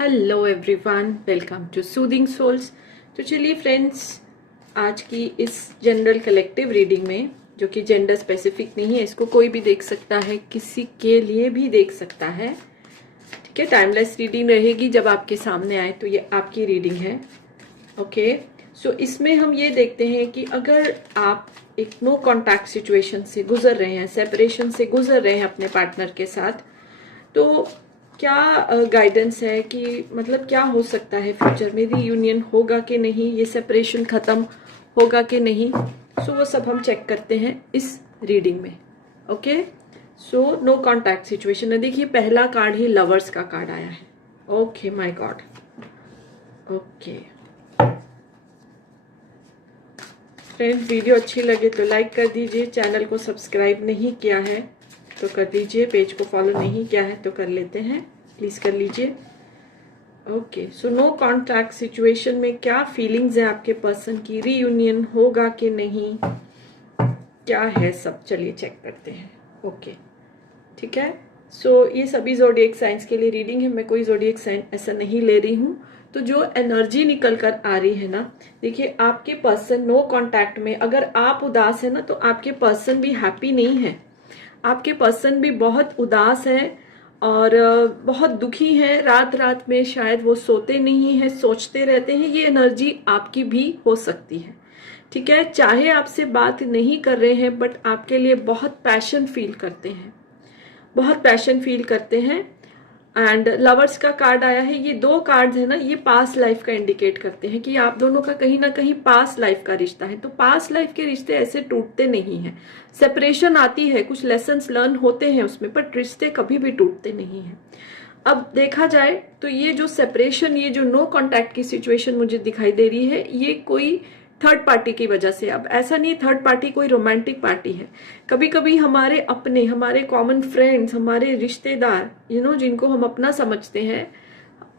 Hello everyone, welcome to soothing souls. तो चलिए friends, आज की इस जनरल कलेक्टिव रीडिंग में, जो कि जेंडर स्पेसिफिक नहीं है, इसको कोई भी देख सकता है, किसी के लिए भी देख सकता है। ठीक है, टाइमलेस रीडिंग रहेगी। जब आपके सामने आए तो ये आपकी रीडिंग है। ओके, सो इसमें हम ये देखते हैं कि अगर आप एक नो कॉन्टैक्ट सिचुएशन से गुजर रहे हैं, सेपरेशन से गुजर रहे हैं अपने पार्टनर के साथ, तो क्या गाइडेंस है कि मतलब क्या हो सकता है फ्यूचर में, रीयूनियन होगा कि नहीं, ये सेपरेशन खत्म होगा कि नहीं। सो वो सब हम चेक करते हैं इस रीडिंग में। Okay, so no contact situation है। देखिए, पहला कार्ड ही लवर्स का कार्ड आया है। Okay my god. Okay friends, video अच्छी लगे तो लाइक कर दीजिए, चैनल को सब्सक्राइब नहीं किया है तो कर दीजिए, पेज को फॉलो नहीं किया है तो कर लेते हैं, प्लीज कर लीजिए। Okay, so no contact situation में क्या फीलिंग्स है आपके पर्सन की, रीयूनियन होगा कि नहीं, क्या है सब, चलिए चेक करते हैं। ओके ठीक है, सो ये सभी ज़ोडिएक साइंस के लिए रीडिंग है। मैं कोई ज़ोडिएक साइन ऐसा नहीं ले रही हूँ। तो जो एनर्जी निकल कर आ रही है ना, देखिए आपके पर्सन नो कॉन्टैक्ट में, अगर आप उदास है ना तो आपके पर्सन भी हैप्पी नहीं है। आपके पर्सन भी बहुत उदास है और बहुत दुखी है। रात रात में शायद वो सोते नहीं है, सोचते रहते हैं। ये एनर्जी आपकी भी हो सकती है। ठीक है, चाहे आपसे बात नहीं कर रहे हैं बट आपके लिए बहुत पैशन फील करते हैं, बहुत पैशन फील करते हैं। एंड लवर्स का कार्ड आया है। ये दो कार्ड्स है ना, ये पास्ट लाइफ का इंडिकेट करते हैं कि आप दोनों का कहीं ना कहीं पास्ट लाइफ का रिश्ता है। तो पास्ट लाइफ के रिश्ते ऐसे टूटते नहीं हैं। सेपरेशन आती है, कुछ लेसन्स लर्न होते हैं उसमें, बट रिश्ते कभी भी टूटते नहीं हैं। अब देखा जाए तो ये जो सेपरेशन, ये जो नो कॉन्टैक्ट की सिचुएशन मुझे दिखाई दे रही है, ये कोई थर्ड पार्टी की वजह से। अब ऐसा नहीं थर्ड पार्टी कोई रोमांटिक पार्टी है। कभी कभी हमारे अपने, हमारे कॉमन फ्रेंड्स, हमारे रिश्तेदार, जिनको हम अपना समझते हैं,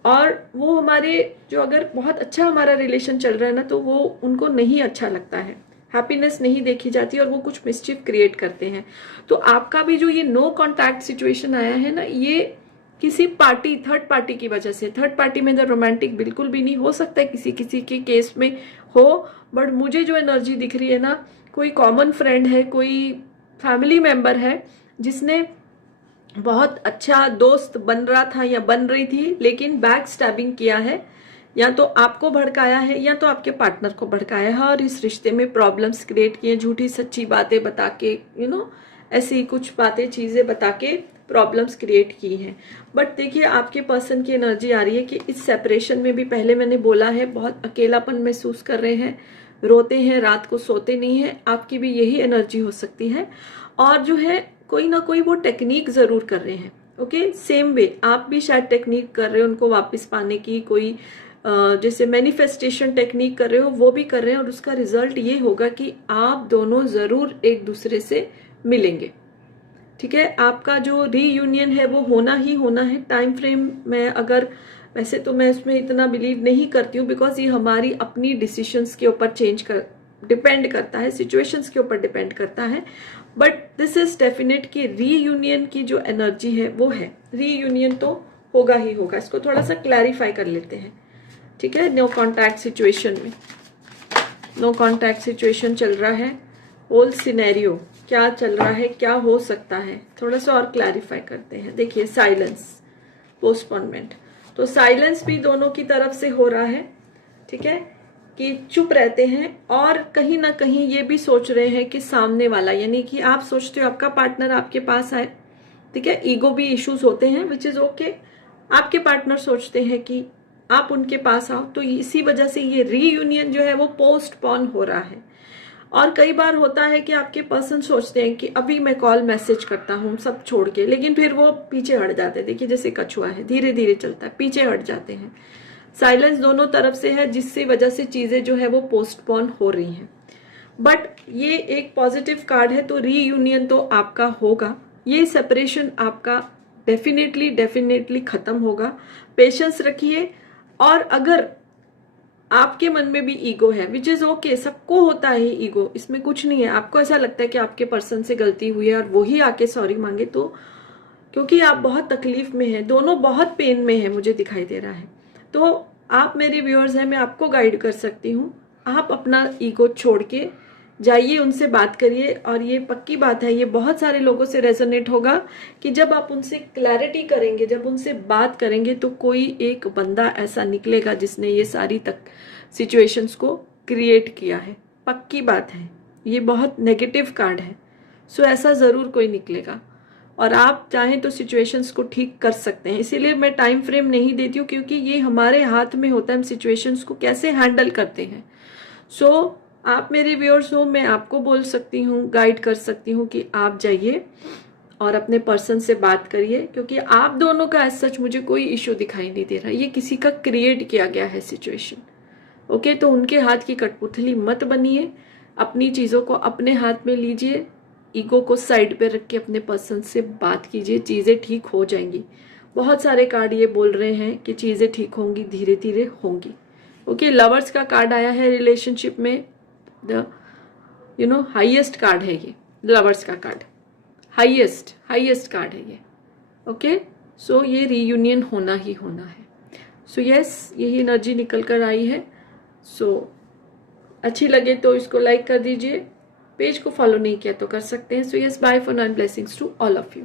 और वो हमारे जो, अगर बहुत अच्छा हमारा रिलेशन चल रहा है ना, तो वो उनको नहीं अच्छा लगता है, हैप्पीनेस नहीं देखी जाती और वो कुछ मिसचिफ क्रिएट करते हैं। तो आपका भी जो ये नो कॉन्टैक्ट सिचुएशन आया है ना, ये किसी पार्टी, थर्ड पार्टी की वजह से। थर्ड पार्टी में तो रोमांटिक बिल्कुल भी नहीं हो सकता है, किसी किसी के केस में हो, बट मुझे जो एनर्जी दिख रही है ना, कोई कॉमन फ्रेंड है, कोई फैमिली मेंबर है जिसने बहुत अच्छा दोस्त बन रहा था या बन रही थी, लेकिन बैक स्टैबिंग किया है, या तो आपको भड़काया है या तो आपके पार्टनर को भड़काया है, और इस रिश्ते में प्रॉब्लम्स क्रिएट किए, झूठी सच्ची बातें बता के, ऐसी कुछ बातें, चीजें बता के प्रॉब्लम्स क्रिएट की हैं। बट देखिए, आपके पर्सन की एनर्जी आ रही है कि इस सेपरेशन में भी, पहले मैंने बोला है, बहुत अकेलापन महसूस कर रहे हैं, रोते हैं, रात को सोते नहीं है। आपकी भी यही एनर्जी हो सकती है। और जो है, कोई ना कोई वो टेक्निक जरूर कर रहे हैं। ओके, सेम वे आप भी शायद टेक्निक कर रहे हो उनको वापस पाने की, कोई जैसे मैनिफेस्टेशन टेक्निक कर रहे हो, वो भी कर रहे हैं, और उसका रिजल्ट ये होगा कि आप दोनों जरूर एक दूसरे से मिलेंगे। ठीक है, आपका जो रीयूनियन है वो होना ही होना है। टाइम फ्रेम में अगर, वैसे तो मैं इसमें इतना बिलीव नहीं करती हूँ, बिकॉज ये हमारी अपनी डिसीजंस के ऊपर डिपेंड करता है, सिचुएशंस के ऊपर डिपेंड करता है। बट दिस इज डेफिनेट कि रीयूनियन की जो एनर्जी है वो है, रीयूनियन तो होगा ही होगा। इसको थोड़ा सा क्लैरिफाई कर लेते हैं। ठीक है, नो कॉन्टैक्ट सिचुएशन में, नो कॉन्टैक्ट सिचुएशन चल रहा है, होल सिनेरियो क्या चल रहा है, क्या हो सकता है, थोड़ा सा और क्लैरिफाई करते हैं। देखिए, साइलेंस, पोस्टपोनमेंट, तो साइलेंस भी दोनों की तरफ से हो रहा है। ठीक है, कि चुप रहते हैं, और कहीं ना कहीं ये भी सोच रहे हैं कि सामने वाला, यानी कि आप सोचते हो आपका पार्टनर आपके पास आए। ठीक है, ईगो भी इश्यूज होते हैं, विच इज ओके। आपके पार्टनर सोचते हैं कि आप उनके पास आओ, तो इसी वजह से ये रीयूनियन जो है वो पोस्टपोन हो रहा है। और कई बार होता है कि आपके पर्सन सोचते हैं कि अभी मैं कॉल मैसेज करता हूँ सब छोड़ के, लेकिन फिर वो पीछे हट जाते हैं। देखिए, जैसे कछुआ है, धीरे धीरे चलता है, पीछे हट जाते हैं। साइलेंस दोनों तरफ से है, जिससे वजह से चीजें जो है वो पोस्टपोन हो रही हैं। बट ये एक पॉजिटिव कार्ड है, तो रीयूनियन तो आपका होगा। ये सेपरेशन आपका डेफिनेटली खत्म होगा। पेशेंस रखिए। और अगर आपके मन में भी ईगो है, विच इज ओके, सबको होता है ईगो, इसमें कुछ नहीं है। आपको ऐसा लगता है कि आपके पर्सन से गलती हुई है और वही आके सॉरी मांगे, तो क्योंकि आप बहुत तकलीफ में हैं, दोनों बहुत पेन में हैं, मुझे दिखाई दे रहा है। तो आप मेरे व्यूअर्स हैं, मैं आपको गाइड कर सकती हूँ। आप अपना ईगो छोड़ के जाइए, उनसे बात करिए। और ये पक्की बात है, ये बहुत सारे लोगों से रेजोनेट होगा कि जब आप उनसे क्लैरिटी करेंगे, जब उनसे बात करेंगे, तो कोई एक बंदा ऐसा निकलेगा जिसने ये सारी तक सिचुएशंस को क्रिएट किया है। पक्की बात है, ये बहुत नेगेटिव कार्ड है। सो ऐसा ज़रूर कोई निकलेगा और आप चाहें तो सिचुएशंस को ठीक कर सकते हैं। इसीलिए मैं टाइम फ्रेम नहीं देती हूँ, क्योंकि ये हमारे हाथ में होता है, हम सिचुएशंस को कैसे हैंडल करते हैं। सो आप मेरे व्यूअर्स हो, मैं आपको बोल सकती हूँ, गाइड कर सकती हूँ कि आप जाइए और अपने पर्सन से बात करिए, क्योंकि आप दोनों का एज सच मुझे कोई इशू दिखाई नहीं दे रहा। ये किसी का क्रिएट किया गया है सिचुएशन। ओके, तो उनके हाथ की कठपुतली मत बनिए, अपनी चीज़ों को अपने हाथ में लीजिए, ईगो को साइड पे रख के अपने पर्सन से बात कीजिए, चीज़ें ठीक हो जाएंगी। बहुत सारे कार्ड ये बोल रहे हैं कि चीज़ें ठीक होंगी, धीरे धीरे होंगी। ओके, लवर्स का कार्ड आया है रिलेशनशिप में, द हाईएस्ट कार्ड है ये, लवर्स का कार्ड हाईएस्ट कार्ड है ये। ओके, सो ये रीयूनियन होना ही होना है। सो यस, यही एनर्जी निकल कर आई है। सो अच्छी लगे तो इसको लाइक कर दीजिए, पेज को फॉलो नहीं किया तो कर सकते हैं। So yes, bye for now, blessings to all of you.